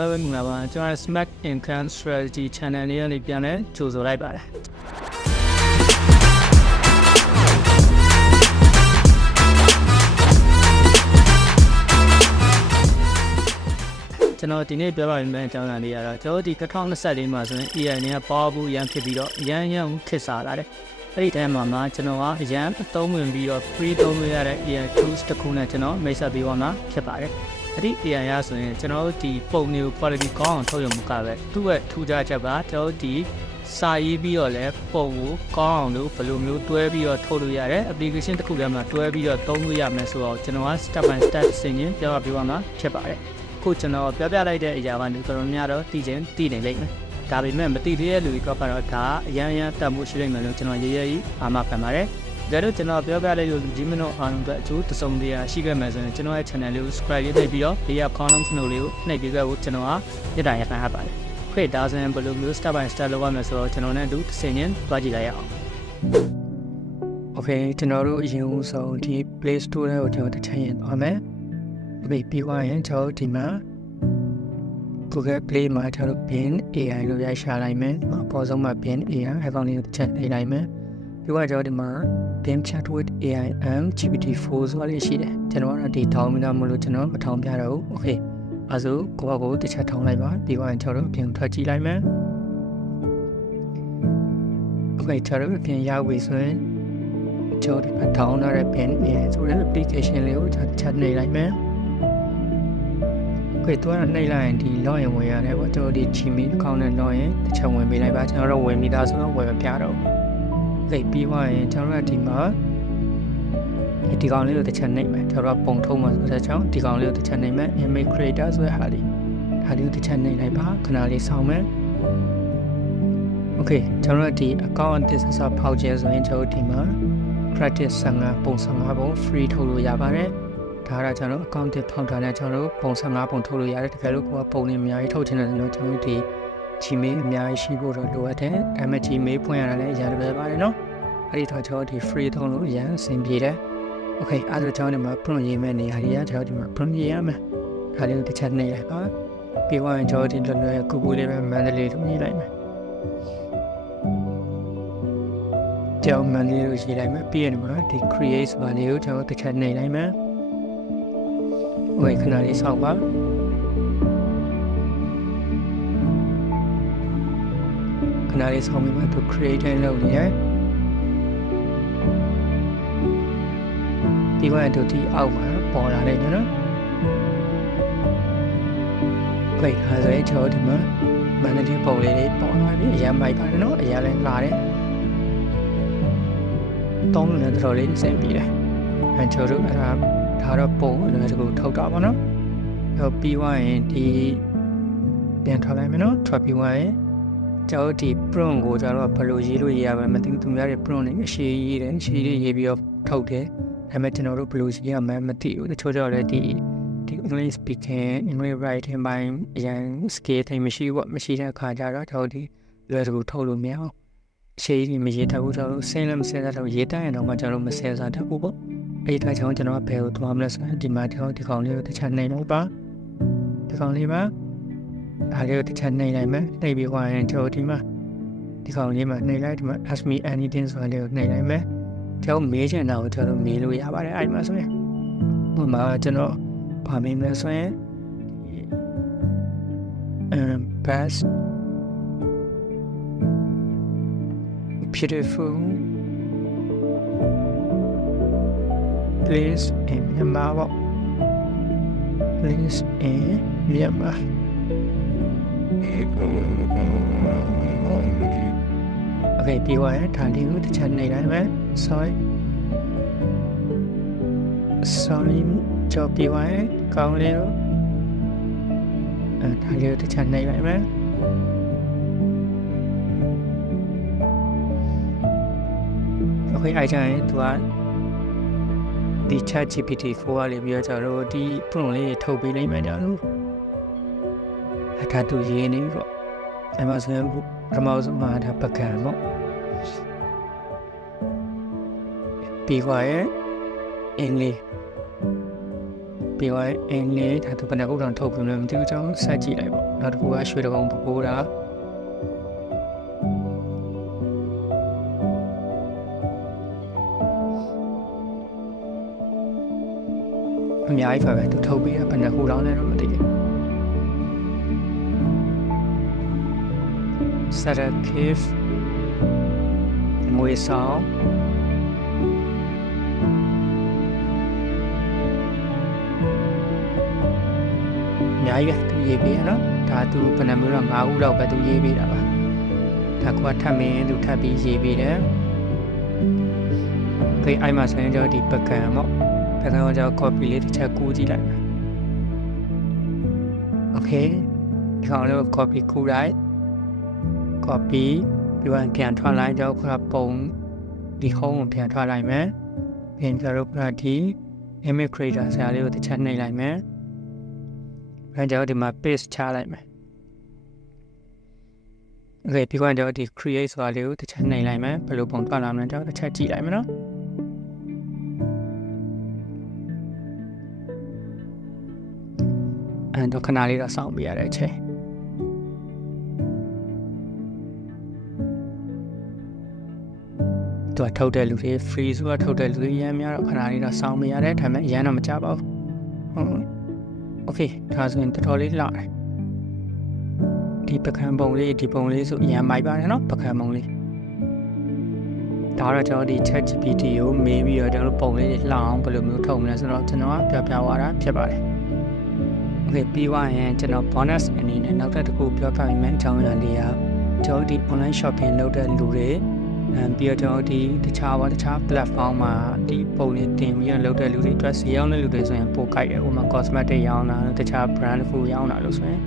အားလုံးပဲမင်္ဂလာပါကျွန်တော် Smart Income Strategy Channel လေးကနေပြန်လဲကြိုဆိုလိုက်ပါတယ်ကျွန်တော်ဒီနေ့ပြောပြမယ့်အကြောင်းအရာလေးကတော့ကျွန်တော်ဒီ2024မှာဆိုရင် AI နဲ့ powerful ရန်ဖြစ်ပြီးတော့ရန်ခစ်စားလာတယ်အဲ့ဒီတန်းမှာကျွန်တော်ကအရန်အသုံးဝင်ပြီးတော့ free သုံးလို့ရတဲ့ AI tools တစ်ခုနဲ့ကျွန်တော်မိတ်ဆက်ပေးပါမှာဖြစ်ပါတယ်အဲ့ဒီ AI ရဆိုရင်ကျွန်တော်တို့ဒီပုံမျိုး quality ကောင်းအောင်ထုတ်ရုံမကပဲသူ့ရဲ့ထူးခြားချက်ပါကျွန်တော်ဒီစာရေးပြီးတော့လည်းပုံကိုကောင်းအောင်လို့ဘယ်လိုမျိုးတွဲပြီးတော့ထုတ်လို့ရတယ် application တစ်ခုထဲမှာတွဲပြီးတော့သုံးလို့ရမယ်ဆိုတော့ကျွန်တော်က step by step ဆင်ရင်ပြောပြပါမှာဖြစ်ပါတယ်ခုကျွန်တော်ပြောပြလိုက်တဲ့အရာကနေတော်တော်များတော့တည်နေလိမ့်မယ်ဒါပေမဲ့မတည်သေးတဲ့လူတွေကတော့ဒါအရန်တတ်မှုရှိလိမ့်မယ်လို့ကျွန်တော်ရေးအားမခံပါတယ်ဒါလို့ကျွန်တော်ပြောပြလိုက်လို့ဒီမနိုအားလုံးအတွက်အကျိုးတစုံတရာရှိခဲ့မယ်ဆိုရင်ကျွန်တော်ရဲ့ channel လေးကို subscribe လုပ်ပြီးတော့ဒီက comment နှုတ်လေးကိုနှိပ်ပြီးတော့ကျွန်တော်ကပြတာရခံရပါတယ်ခေတ်ဒါဆိုရင်ဘယ်လိုမျိုး step by step လုပ်ရမလဲဆိုတော့ကျွန်တော်နဲ့အတူတစ်ဆင့်ချင်းတွားကြည့်လိုက်ရအောင် Okay ကျွန်တော်တို့အရင်ဆုံးဒီ Play Store ကိုကျွန်တော်တစ်ချက်ရင်သွားမယ်ပြီးသွားရင်ကျွန်တော်ဒီမှာ Google Play မှာကျွန်တော် Bing AI လို့ရရှာလိုက်မယ်အပေါ်ဆုံးမှာ Bing AI အကောင့်လေးကိုတစ်ချက်နှိပ်လိုက်မယ်ပြီးတော့ကျွန်တော်ဒီမှာ Bing Chat with AI and GPT-4 ဆိုတာလေးရှိတယ်ကျွန်တော်ကတော့ဒီထောင်းမိတာမလို့ကျွန်တော်မထောင်းပြတော့ဘူး Okay အဲဆိုကိုတစ်ချက်ထောင်းလိုက်ပါပြီးတော့ကျွန်တော်ပြင်ထွက်ကြည့်လိုက်မယ် Okay ကျွန်တော်ပြင်ရောက်ပြီဆိုရင်ကျွန်တော်ထောင်းထားတဲ့ Bing AI ဆိုတဲ့ application လေးကိုကျွန်တော်ချက်နှိပ်လိုက်မယ်Okay တော့နှိပ်လိုက်ရင်ဒီ login ဝင်ရတယ်ပေါ့ကျွန်တော်ဒီ Gmail account နဲ့ login တစ်ချက်ဝင်ပေးလိုက်ပါကျွန်တော်တို့ဝင်ပြီးသားဆိုတော့ဝင်မပြတော့ဘူးOkay ပြီးသွားရင်ကျွန်တော်တို့ဒီမှာဒီကောင်လေးကိုတစ်ချက်နှိပ်မယ်ကျွန်တော်ပုံထုံးမှာဆိုတဲ့ကြောင့်ဒီကောင်လေးကိုတစ်ချက်နှိပ်မယ် image creator ဆိုတဲ့ဟာလေးကိုတစ်ချက်နှိပ်လိုက်ပါခဏလေးစောင့်မယ် Okay ကျွန်တော်တို့ဒီ account အသစ်စဖောက်ခြင်းဆိုရင်ကျွန်တော်ဒီမှာ credit 15ပုံ15ပုံ free ထုတ်လို့ရပါတယ်ဒါကကျွန်တော် account တစ်ဖောက်ထားတဲ့ကျွန်တော်ပုံ15ပုံထုတ်လို့ရတယ်တကယ်လို့ကိုကပုံလေးအများကြီးထုတ်ချင်တယ်လို့ကျွန်တော်ဒီ Gmail အများကြီးရှိဖို့တော့လိုအပ်တယ် Gmail ဖွင့်ရတာလည်းအရင်ပဲပါတယ်နော်အဲ့ဒီတော့ကျွန်တော်ဒီ free သုံးလို့အရင်အဆင်ပြေတယ် Okay အဲ့ဒါကျွန်တော်ဒီမှာ prompt ရေးမယ့်နေရာကြီးကကျွန်တော်ဒီမှာ prompt ရေးရမယ်ဒါလေးကိုတစ်ချက်နှိပ်လိုက်ပါပြီးတော့ကျွန်တော်ဒီလွယ်ကူကူလေးပဲ Mandalay လို့ရေးလိုက်မယ်ကျွန်တော် Mandalay လို့ရေးလိုက်မယ်ပြီးရင်ဒီမှာဒီ create ဆိုတာလေးကိုကျွန်တော်တစ်ချက်နှိပ်လိုက်မယ်Okay ခဏလေးစောင့်ပါခဏလေးဆောင်ပြီးမှသူ create လုပ်နေတယ်ဒီကတော့သူဒီအောက်မှာပေါ်လာတယ်နော် Okay ဒါဆိုရင်ကျွန်တော်ဒီမှာ Mandalay ပုံလေးတွေပေါ်လာပြီအရင်မိုက်ပါတယ်နော်အရင်လည်းလာတယ်တောင်းလို့လည်းတော်တော်လေးအဆင်ပြေတယ်အဲကျွန်တော်တို့အဲ့ဒါတော့ပုံအလွယ်တကူထုတ်တာပါနော်အဲ့ပြီးသွားရင်ဒီပြန်ထွက်လိုက်မယ်နော်ထွက်ပြီးသွားရင်ကျွန်တော်ဒီ prompt ကိုကျွန်တော်ဘယ်လိုရေးလို့ရေးရမလဲမသိဘူးသူများတွေ prompt တွေအရှိရေးတယ်အရှိလေးရေးပြီးတော့ထုတ်တယ်ဒါပေမဲ့ကျွန်တော်တို့ဘယ်လိုရေးရမလဲမသိဘူးတချို့တော့လည်းဒီ English speaking English writing ဘိုင်းအရင် skill တွေမရှိဘူးပေါ့မရှိတဲ့အခါကျတော့ကျွန်တော်ဒီလွယ်တကူထုတ်လို့မရအောင်အရှိကြီးမရေးတတ်ဘူးကျွန်တော်စင်းလည်းမစင်းတတ်တော့ရေးတတ်ရင်တော့မှကျွန်တော်မစင်းစားတတ်ဘူးပေါ့အဲ့ဒီကျွန်တော်ဘယ်ကိုသွားမလဲဆိုရင်ဒီမှာကျွန်တော်ဒီကောင်လေးကိုတစ်ချက်နှိပ်လိုက်ပါဒီကောင်လေးပါဒါလေးကိုတစ်ချက်နှိပ်လိုက်မယ်နှိပ်ပြီးသွားရင်ကျွန်တော်ဒီမှာဒီကောင်လေးမှာနှိပ်လိုက်ဒီမှာ ask me anything ဆိုတဲ့လေးကိုနှိပ်လိုက်မယ်ကျွန်တော်မေးချင်တာကိုကျွန်တော်မေးလို့ရပါတယ်အဲ့ဒီမှာဆိုရင်ဒီမှာကျွန်တော်ဗာမေးမယ်ဆိုရင်best beautiful place in Myanmar place in Myanmar Okay ပြီးသွားရင်ဒါလေးကိုတစ်ချက်နှိပ်လိုက်မယ် sorry ကြောက်ပြီးသွားရင်ကောင်းလေးတော့ဒါလေးကိုတစ်ချက်နှိပ်လိုက်မယ်Okay အဲ့ကျရင်သူကဒီ Chat GPT-4 ကလေးပြီးတော့ကျွန်တော်တို့ဒီ prompt လေးထုတ်ပေးလိုက်မှကြတော့အခါသူရေးနေပြီပေါ့အဲ့မှာဆိုရင်ပထမဆုံးမှာဒါပကံပေါ့ပြီးသွားရင်အင်္ဂလိပ် ပြီးတော့အင်းလေးဒါသူဘယ်နှခုတောင်ထုတ်ပြီးလို့မသိဘူးကျွန်တော်ဆက်ကြည့်လိုက်ပေါ့နောက်တစ်ခုကရွှေတကုံပကိုးတာအများကြီးပဲသူထုတ်ပြီးဘယ်နှခုတောင်လဲတော့မသိဘူးSarakif ငွေဆောင်အများကြီးပဲသူရေးပေးရနော်ဒါသူဘယ်နှမျိုးတော့5ခုလောက်ပဲသူရေးပေးတာပါဒါကထပ်မင်းသူထပ်ပြီးရေးပေးတယ်ခေအိုင်မှာဆိုရင်တော့ဒီပကံပေါ့ပကံကိုကျွန်တော် copy လေးတစ်ချက်ကူးကြည့်လိုက်မယ် Okay ဒီကောင်လေးကို copy ကူးလိုက် copy ပြီးတော့ပြန်ထွက်လိုက်တော့ခါပုံဒီ home ကိုပြန်ထွက်လိုက်မယ်ပြန်ကြတော့ခါဒီ image creator ဆရာလေးကိုတစ်ချက်နှိပ်လိုက်မယ်ပြန်ကြတော့ဒီမှာ paste ချလိုက်မယ် Okay ပြီးတော့ဒီ create ဆိုတာလေးကိုတစ်ချက်နှိပ်လိုက်မယ်ဘယ်လိုပုံထွက်လာမလဲတော့တစ်ချက်ကြည့်လိုက်မယ်နော်အဲ့တော့ခဏလေးတော့စောင့်ပြရတဲ့အချိန်သူကထုတ်တဲ့လူတွေ free ဆိုတာထုတ်တဲ့လူတွေရမ်းများတော့ခဏလေးတော့စောင့်ပြရတယ်ဒါပေမဲ့အရင်တော့မကြပါဘူးOkay ဒါဆိုရင်တော်တော်လေးလှတယ်ဒီပကံပုံလေးဒီပုံလေးဆိုအရင်မိုက်ပါတယ်နော်ပကံပုံလေးဒါတော့ကျွန်တော်ဒီ ChatGPT ကိုမေးပြီးတော့ကျွန်တော်ပုံလေးလှအောင်ဘယ်လိုမျိုးထုတ်မလဲဆိုတော့ကျွန်တော်ကပြသွားတာဖြစ်ပါတယ်Okay ပြီးသွားရင်ကျွန်တော် bonus အနေနဲ့နောက်တစ်ခုပြောပြပေးမယ်အကြောင်းအရာလေးကကျွန်တော်ဒီ online shopping လုပ်တဲ့လူတွေပြီးတော့ကျွန်တော်ဒီတခြား platform မှာဒီပုံလေးတင်ပြီးတော့လုပ်တဲ့လူတွေအတွက်ဈေးရောက်တဲ့လူတွေဆိုရင်ပို့ကြိုက်တယ်ဥပမာ cosmetic ရောင်းတာတခြား brand တစ်ခုရောင်းတာလို့ဆိုရင်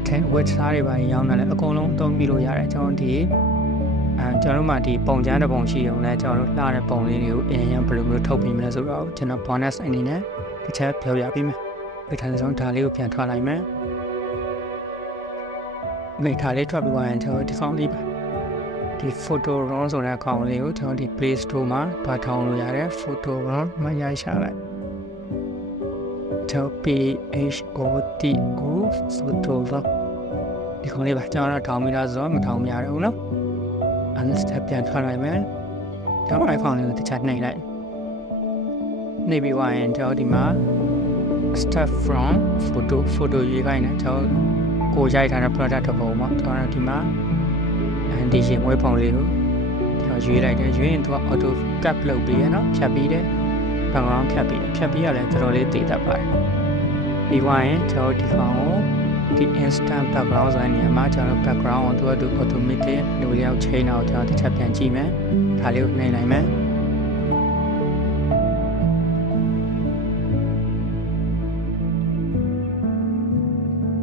အထက် website တွေပါရောင်းတာလည်းအကုန်လုံးအသုံးပြုလို့ရတယ်ကျွန်တော်ဒီကျွန်တော်တို့မှဒီပုံချမ်းတစ်ပုံရှိအောင်လဲကျွန်တော်တို့လှတဲ့ပုံလေးတွေကိုအရင်ဘယ်လိုမျိုးထုတ်ပြီးမလဲဆိုတော့ကျွန်တော် bonus အနေနဲ့တစ်ချက်ပြောပြပေးမယ်ဒီထိုင်ဆုံးဒါလေးကိုပြန်ထွက်လိုက်မယ်မိထားလေးထွက်ပြီးသွားရင်ကျွန်တော်ဒီကောင်လေးဒီ photo roll ဆိုတဲ့အကောင်လေးကိုကျွန်တော်ဒီ Play Store မှာပါထောင်းလို့ရတယ် photo roll မှာရိုက်ရှာလိုက်ကျွန်တော် PHOTO photo roll ဒီကောင်လေးပါကျွန်တော်ထောင်းမိတာဆိုတော့မထောင်းမရဘူးနော်အဲ့ဒါ step ပြန်ထွက်လိုက်မယ်ကျွန်တော် iPhone လေးကိုတစ်ချက်နှိပ်လိုက်နှိပ်ပြီးသွားရင်ကျွန်တော်ဒီမှာ start from photo ရေးခိုင်းတယ်ကျွန်တော်ကိုရိုက်ထားတဲ့ product တစ်ပုံပေါ့ကျွန်တော်ဒီမှာဒီရင်မွေးပုံလေးကိုကျွန်တော်ရွေးလိုက်တယ်ရွေးရင်သူက auto cut လုပ်ပေးရနော်ဖြတ်ပြီးတယ် background ဖြတ်ပြီးရလဲတော်တော်လေးတည်တတ်ပါတယ်ပြီးသွားရင်ကျွန်တော်ဒီကောင်ကိုဒီ instant background ဆိုတဲ့နေရာမှာကျွန်တော် background ကိုသူက automatic လူလျောက် chain အောင်ကျွန်တော်တစ်ချက်ပြန်ကြည့်မယ်ဒါလေးကိုနှိပ်လိုက်မယ်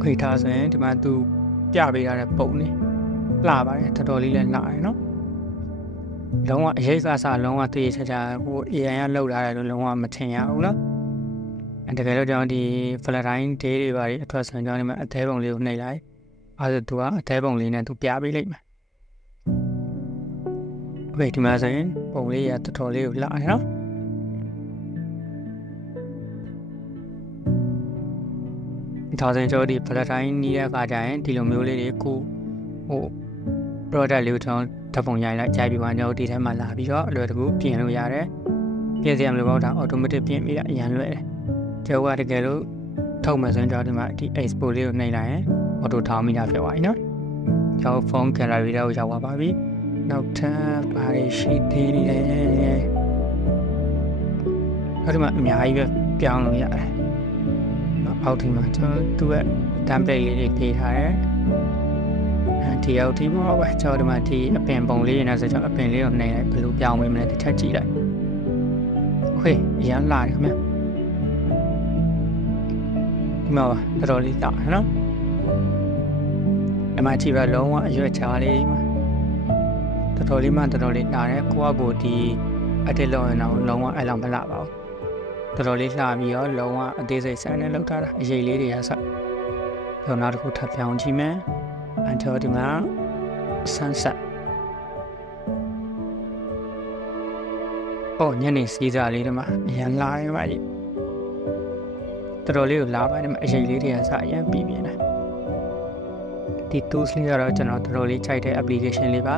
ခေထားဆိုရင်ဒီမှာသူပြပေးရတဲ့ပုံလေးလှပါတယ်တော်တော်လေးလည်းလှတယ်နော်လုံးဝအရေးစားစားလုံးဝတည်ချာချာဟို AI ကလောက်လာတယ်လို့လုံးဝမထင်ရဘူးနော်တကယ်တော့ကျွန်တော်ဒီ Valentine Day တွေပါအထွက်ဆိုရင်ကျွန်တော်ဒီမှာအသေးပုံလေးကိုနှိပ်လိုက်အဲဒါသူကအသေးပုံလေးနဲ့သူပြပေးလိုက်မယ်โอเคဒီမှာဆိုရင်ပုံလေးရတော်တော်လေးကိုလှတယ်နော်ဒါဆိုရင်ကျွန်တော်ဒီ Valentine နေတဲ့အခါကျရင်ဒီလိုမျိုးလေးတွေကိုဟို product လေးကိုကျွန်တော်ဓာတ်ပုံရိုက်ပြီးတော့ကျွန်တော်ဒီထဲမှာလာပြီးတော့အလွယ်တကူပြင်လို့ရတယ်ပြင်စရာမလိုတော့ဒါ automatic ပြင်ပြီးတာအရင်လွယ်တယ်ကျွန်တော်ကတကယ်လို့ထုတ်မယ်ဆိုရင်ကျွန်တော်ဒီမှာဒီ export လေးကိုနှိပ်လိုက်ရင် auto ထောင်းမိတာဖြစ်သွားပြီနော်ကျွန်တော် phone gallery တွေကိုရောက်သွားပါပြီနောက်ထပ်ဘာတွေရှိသေးလဲအဲ့ဒီမှာအများကြီးပဲပြောင်းလို့ရတယ်အောက်ဒီမှာကျွန်တော်သူ့ရဲ့ template လေးတွေပေးထားတယ်ဒီအောက်ဒီမှာပဲကျွန်တော်ဒီမှာဒီအပင်ပုံလေးနဲ့ဆိုကျွန်တော်အပင်လေးကိုနှိပ်လိုက်ဘယ်လိုပြောင်းပေးမလဲတစ်ချက်ကြည့်လိုက်โอเคအရင်လာတယ်ခင်ဗျဒီမှာပါတော်တော်လေးတောက်နော်အမှကြည့်ပါလုံးဝအရွက်ချားလေးမှာတော်တော်လေးတာတယ်ကိုယ့်အကိုဒီအတစ်လုံးရင်တော့လုံးဝအဲ့လောက်မလှပါဘူးတော်တော်လေးလှပြီးတော့လုံးဝအသေးစိတ်ဆန်းနဲ့လောက်ထားတာအရေးလေးတွေကဆက်ကျွန်တော်နောက်တစ်ခုထပ်ပြောင်းကြည့်မယ်အန်တော်ဒီမှာ sunset ညနေစီးစားလေးဒီမှာအရင်လာရပါလိ တော်လေးကိုလာပါတယ်အရေးလေးတွေကစအရင်ပြီးပြင်းတယ်ဒီ tools လေးကတော့ကျွန်တော်တော်တော်လေးခြိုက်တဲ့ application လေးပါ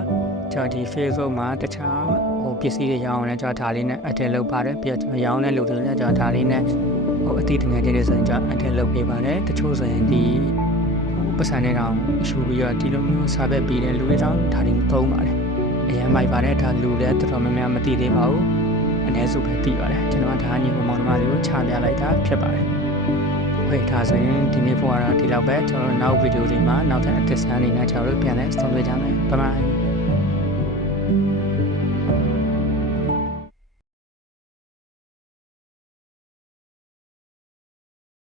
ကျွန်တော်ဒီ Facebook မှာတခြားပစ္စည်းတွေရောင်းနေကျွန်တော်ဒါလေးနဲ့ add လုပ်ပါတယ်ပြီးတော့ကျွန်တော်ရောင်းတဲ့လူတွေလည်းကျွန်တော်ဒါလေးနဲ့အတိတ်ငယ်တွေဆိုရင်ကျွန်တော် add လုပ်ပေးပါတယ်တချို့ဆိုရင်ဒီပတ်စံနဲ့တော့ရှူပြီးတော့ဒီလိုမျိုးစာပဲပြီးတဲ့လူတွေတော့ဒါတွေသုံးပါတယ်အရင်မိုက်ပါတယ်ဒါလူလည်းတော်တော်များများမသိသေးပါဘူးအနည်းစုပဲသိပါတယ်ကျွန်တော်ဒါညီမမောင်နှမတွေကိုချပြလိုက်တာဖြစ်ပါတယ်ဟုတ်ဒါဆိုရင်ဒီနေ့ပေါ်ကတော့ဒီလောက်ပဲကျွန်တော်နောက်ဗီဒီယိုတွေမှာနောက်ထပ်အသစ်ဆန်းနေနဲ့ကျွန်တော်တို့ပြန်လဲဆုံတွေ့ကြမယ်ဘိုင်ဘိုင်